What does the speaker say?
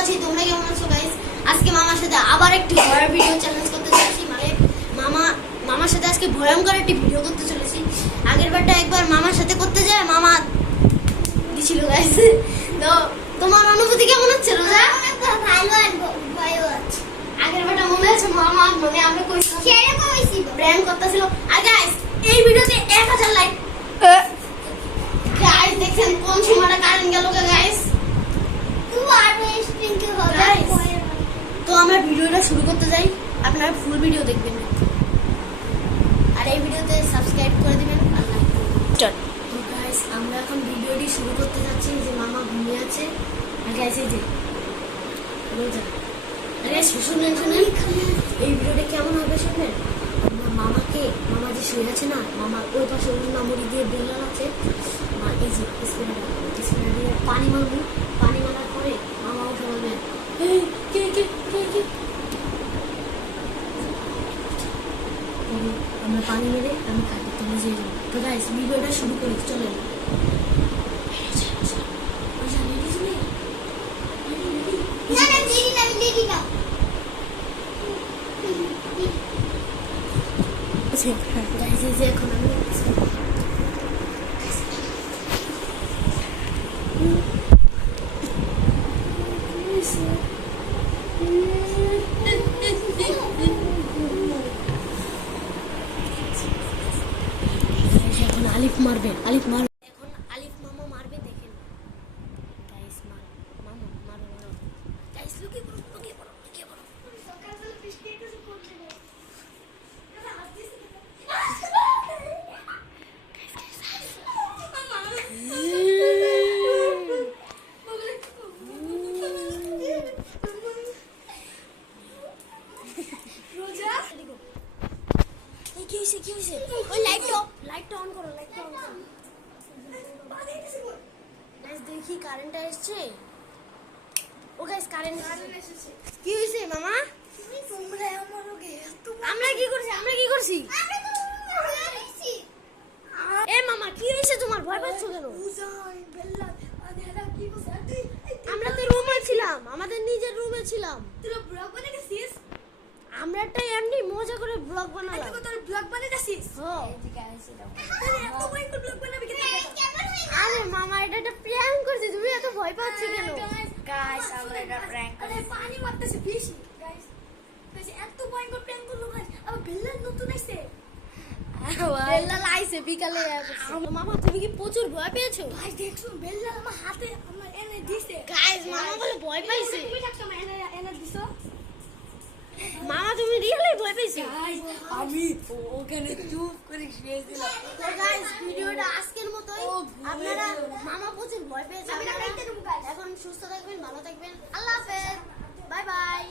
আছি, তোমরা কেমন আছো গাইস? আজকে মামার সাথে আবার একটি হরর ভিডিও চ্যালেঞ্জ করতে চলেছি। মানে মামার সাথে আজকে ভয়ঙ্কর একটি ভিডিও করতে চলেছি। আগের বারটা একবার মামার সাথে করতে যায় মামা দিছিল গাইস। তো তোমার অনুভূতি কেমন হচ্ছে রোজা? ভালো আছে। আগের বারটা মনে আছে মামা মানে আমরা কইছি প্র্যাঙ্ক করতেছিল। আর গাইস এই ভিডিওতে 1000 লাইক। গাইস দেখছেন কোন সময়টা কারেন্ট গেল গাইস। তো আমরা ভিডিওটা শুরু করতে যাই, আপনারা ফুল ভিডিও দেখবেন আর এই ভিডিওতে সাবস্ক্রাইব করে দিবেন আর লাইক করবেন। তো গাইস আমরা এখন ভিডিওটি শুরু করতে যাচ্ছি। যে মামা ঘুমিয়ে আছে আর গাইস এই যে রোজা। আরে শুনুন এই ভিডিওটা কেমন হবে শুনবেন। মামা যে শুয়ে আছে না, মামা ওই পাশে উন্না মুড়ি দিয়ে বেলন আছে, এই যে স্প্রে দিয়ে পানি মারবো। পানি মারার পরে মামা উঠে বলবে কে কে কে কে। আমরা পানি মেরে আমি খাই করতে বুঝিয়ে যাবো। তো গাইস ভিডিওটা শুরু করি, চলেন। গাইস এই যে এখন আমি এখন আলিফ মারবে, এখন আলিফ মামা মারবে, দেখেন গাইস। মামা মারো গাইস। লুকিয়ে পড়ো। কি হইছে? ওই লাইটটা অন করো। গাইস দেখি কারেন্ট আসছে। ও গাইস কারেন্ট এসেছে। কি হইছে মামা? আমরা কি করছি? এ মামা কি হইছে তোমার? ভয় পাচ্ছ কেন? আমরা তো রুমে ছিলাম, আমাদের নিজের রুমে ছিলাম। আমরা একটা এমনি মজা করে ব্লগ বানালাম। আরে মামা এটা একটা প্র্যাঙ্ক করছি, তুমি এত ভয় পাচ্ছ কেন? গাইস আমরা এটা প্র্যাঙ্ক করে পানি মারতেছে বেশি গাইস। এত ভয়ঙ্কর প্র্যাঙ্ক করলো গাইস। আবার বেল্লা নতুন আইছে। বেল্লা লাইছে বিকালে। মামা তুমি কি প্রচুর ভয় পেয়েছো? ভাই দেখছো বেল্লা আমার হাতে আমার এনে দিছে। গাইস মামা বলে ভয় পাইছে। তুমি থাকছো আমার এনে দিছো। মামা তুমি রিয়েলি ভয় পেয়েছো? গাইস আমি ওখানে চুপ করে শুয়েছিলাম। তো গাইস ভিডিওটা আজকের মতোই। আপনারা মামা প্রচুর ভয় পেয়েছে। এখন সুস্থ থাকবেন, ভালো থাকবেন। আল্লাহ হাফেজ, বাই বাই।